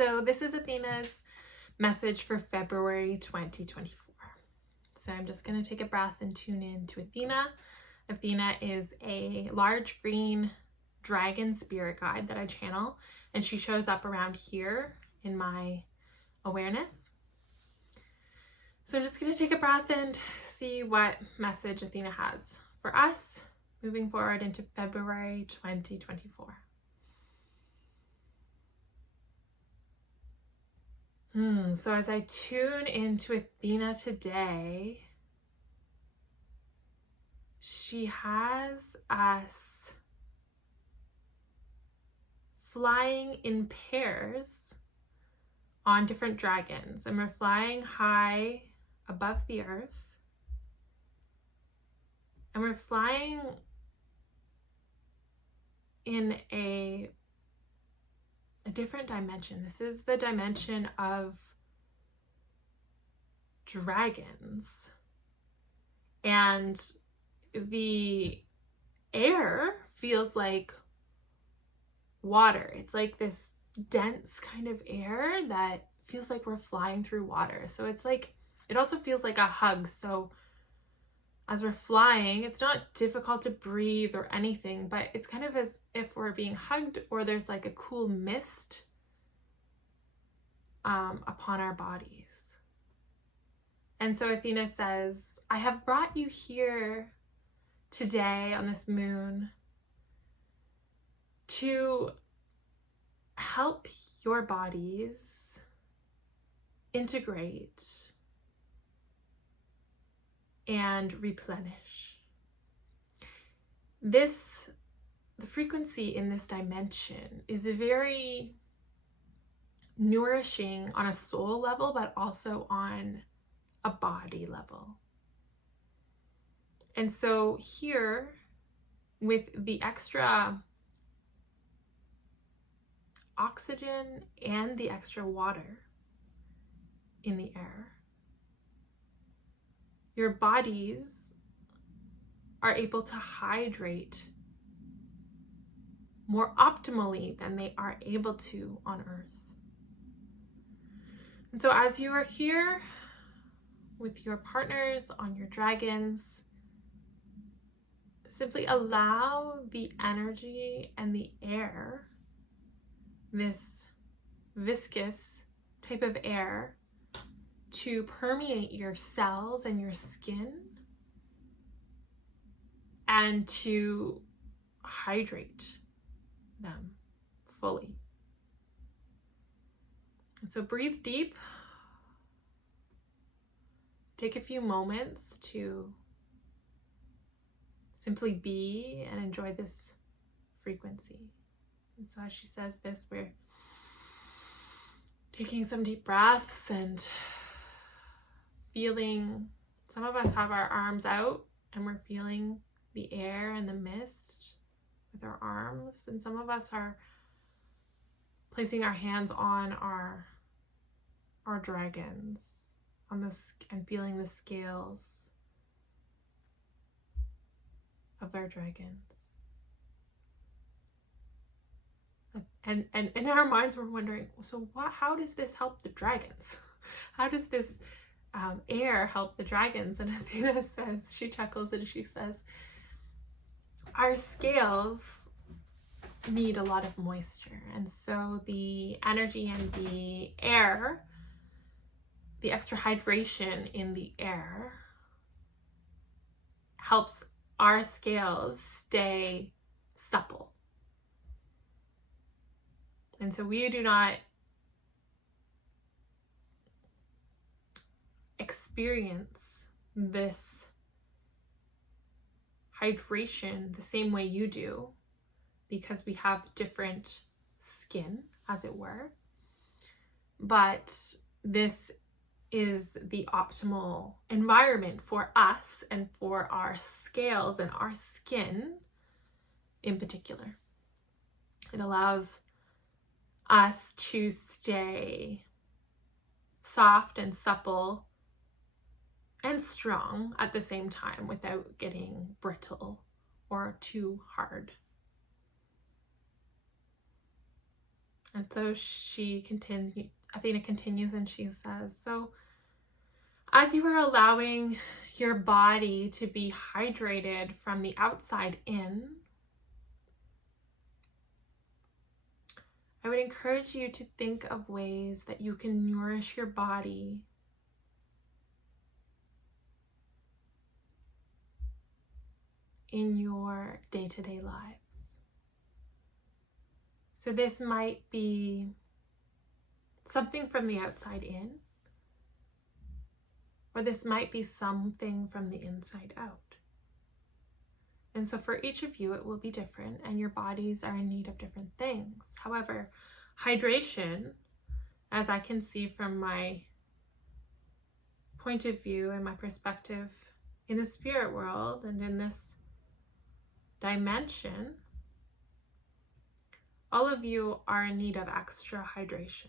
So this is Athena's message for February 2024. So I'm just going to take a breath and tune in to Athena. Athena is a large green dragon spirit guide that I channel, and she shows up around here in my awareness. So I'm just going to take a breath and see what message Athena has for us moving forward into February 2024. So as I tune into Athena today, she has us flying in pairs on different dragons, and we're flying high above the earth, and we're flying in a different dimension. This is the dimension of dragons, and the air feels like water. It's like this dense kind of air that feels like we're flying through water. So it's like, it also feels like a hug. So as we're flying, it's not difficult to breathe or anything, but it's kind of as if we're being hugged, or there's like a cool mist upon our bodies. And so Athena says, I have brought you here today on this moon to help your bodies integrate and replenish. The frequency in this dimension is very nourishing on a soul level, but also on a body level. And so here, with the extra oxygen and the extra water in the air, your bodies are able to hydrate more optimally than they are able to on Earth. And so as you are here with your partners on your dragons, simply allow the energy and the air, this viscous type of air, to permeate your cells and your skin and to hydrate them fully. And so breathe deep. Take a few moments to simply be and enjoy this frequency. And so as she says this, we're taking some deep breaths and feeling, some of us have our arms out and we're feeling the air and the mist with our arms, and some of us are placing our hands on our dragons on this and feeling the scales of our dragons. And in our minds we're wondering, so how does this help the dragons? How does this air help the dragons? And Athena says, she chuckles and she says, our scales need a lot of moisture, and so the energy and the air, the extra hydration in the air, helps our scales stay supple. And so we do not experience this hydration the same way you do, because we have different skin, as it were. But this is the optimal environment for us and for our scales and our skin in particular. It allows us to stay soft and supple and strong at the same time without getting brittle or too hard. And so Athena continues and she says, so as you are allowing your body to be hydrated from the outside in, I would encourage you to think of ways that you can nourish your body in your day-to-day lives. So this might be something from the outside in, or this might be something from the inside out. And so for each of you, it will be different, and your bodies are in need of different things. However, hydration, as I can see from my point of view and my perspective in the spirit world and in this dimension, all of you are in need of extra hydration.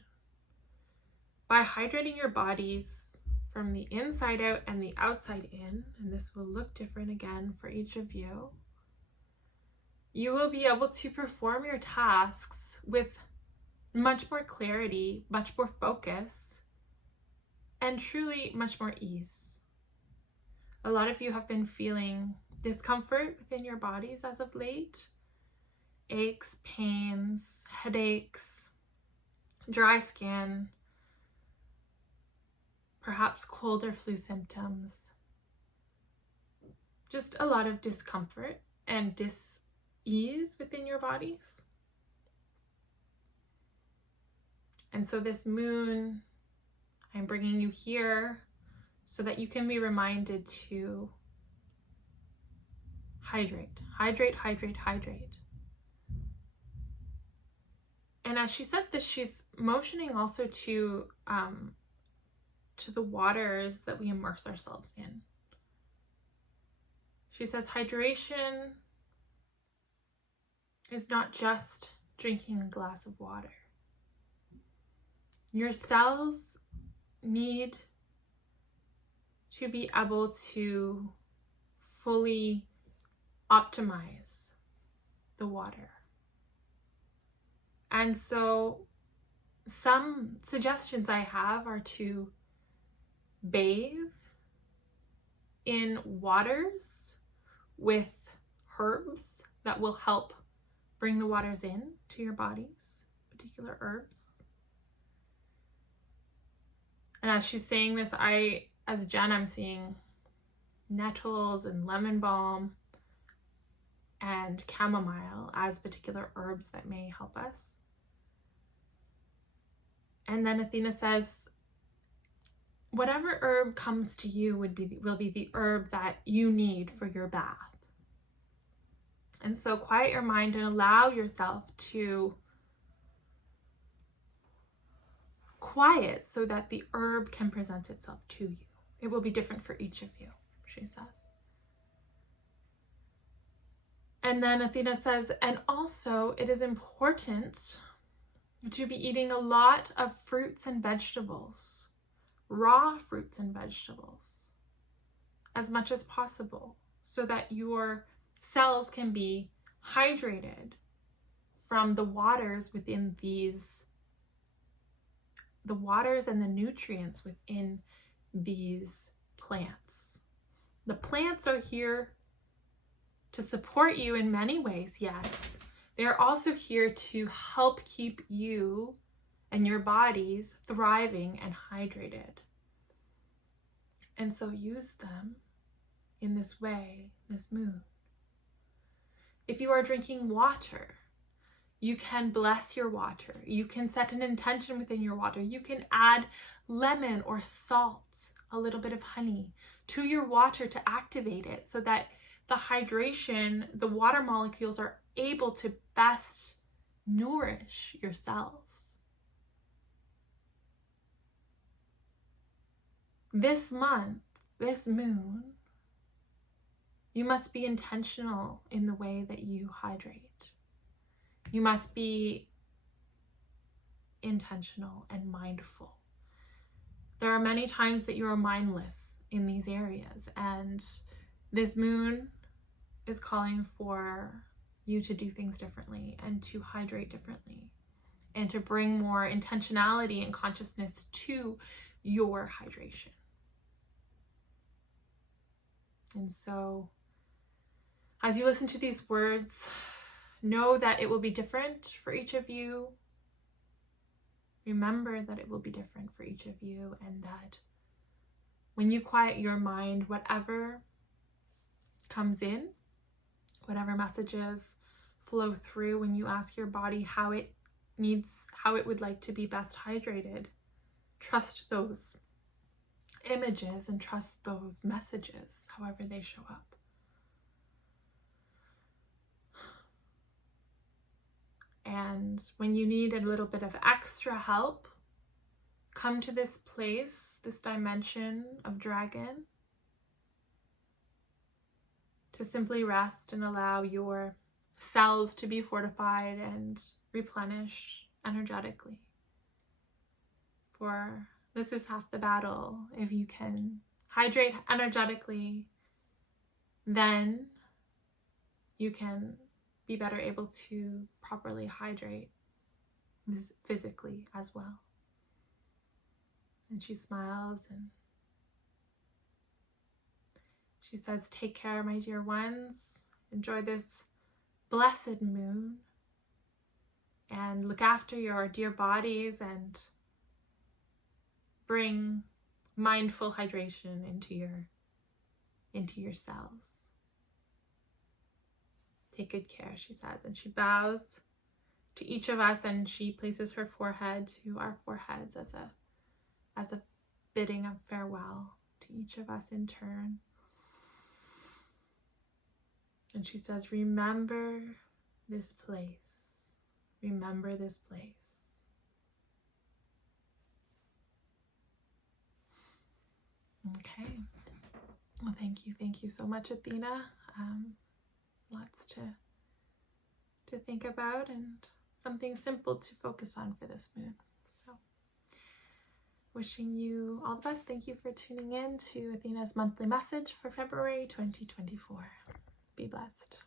By hydrating your bodies from the inside out and the outside in, and this will look different again for each of you, you will be able to perform your tasks with much more clarity, much more focus, and truly much more ease. A lot of you have been feeling discomfort within your bodies as of late. Aches, pains, headaches, dry skin, perhaps cold or flu symptoms. Just a lot of discomfort and dis-ease within your bodies. And so this moon, I'm bringing you here so that you can be reminded to hydrate, hydrate, hydrate, hydrate. And as she says this, she's motioning also to the waters that we immerse ourselves in. She says hydration is not just drinking a glass of water. Your cells need to be able to fully optimize the water. And so some suggestions I have are to bathe in waters with herbs that will help bring the waters in to your bodies, particular herbs. And as she's saying this, as Jen, I'm seeing nettles and lemon balm and chamomile as particular herbs that may help us. And then Athena says, whatever herb comes to you will be the herb that you need for your bath. And so quiet your mind and allow yourself to quiet so that the herb can present itself to you. It will be different for each of you, she says. And then Athena says, and also it is important to be eating a lot of fruits and vegetables, raw fruits and vegetables, as much as possible, so that your cells can be hydrated from the waters within the waters and the nutrients within these plants. The plants are here to support you in many ways, yes. They are also here to help keep you and your bodies thriving and hydrated. And so use them in this way, this moon. If you are drinking water, you can bless your water. You can set an intention within your water. You can add lemon or salt, a little bit of honey to your water to activate it so that the hydration, the water molecules are able to best nourish your cells. This month, this moon, you must be intentional in the way that you hydrate. You must be intentional and mindful. There are many times that you are mindless in these areas, and this moon is calling for you to do things differently and to hydrate differently and to bring more intentionality and consciousness to your hydration. And so, as you listen to these words, know that it will be different for each of you. Remember that it will be different for each of you, and that when you quiet your mind, whatever comes in, whatever messages flow through, when you ask your body how it would like to be best hydrated, trust those images and trust those messages, however they show up. And when you need a little bit of extra help, come to this place, this dimension of dragon, to simply rest and allow your cells to be fortified and replenished energetically. For this is half the battle. If you can hydrate energetically, then you can be better able to properly hydrate physically as well. And she smiles and she says, take care, my dear ones. Enjoy this blessed moon and look after your dear bodies and bring mindful hydration into your cells. Take good care, she says, and she bows to each of us and she places her forehead to our foreheads as a bidding of farewell to each of us in turn. And she says, remember this place. Remember this place. Okay. Well, thank you. Thank you so much, Athena. Lots to think about and something simple to focus on for this moon. So wishing you all the best. Thank you for tuning in to Athena's monthly message for February 2024. Be blessed.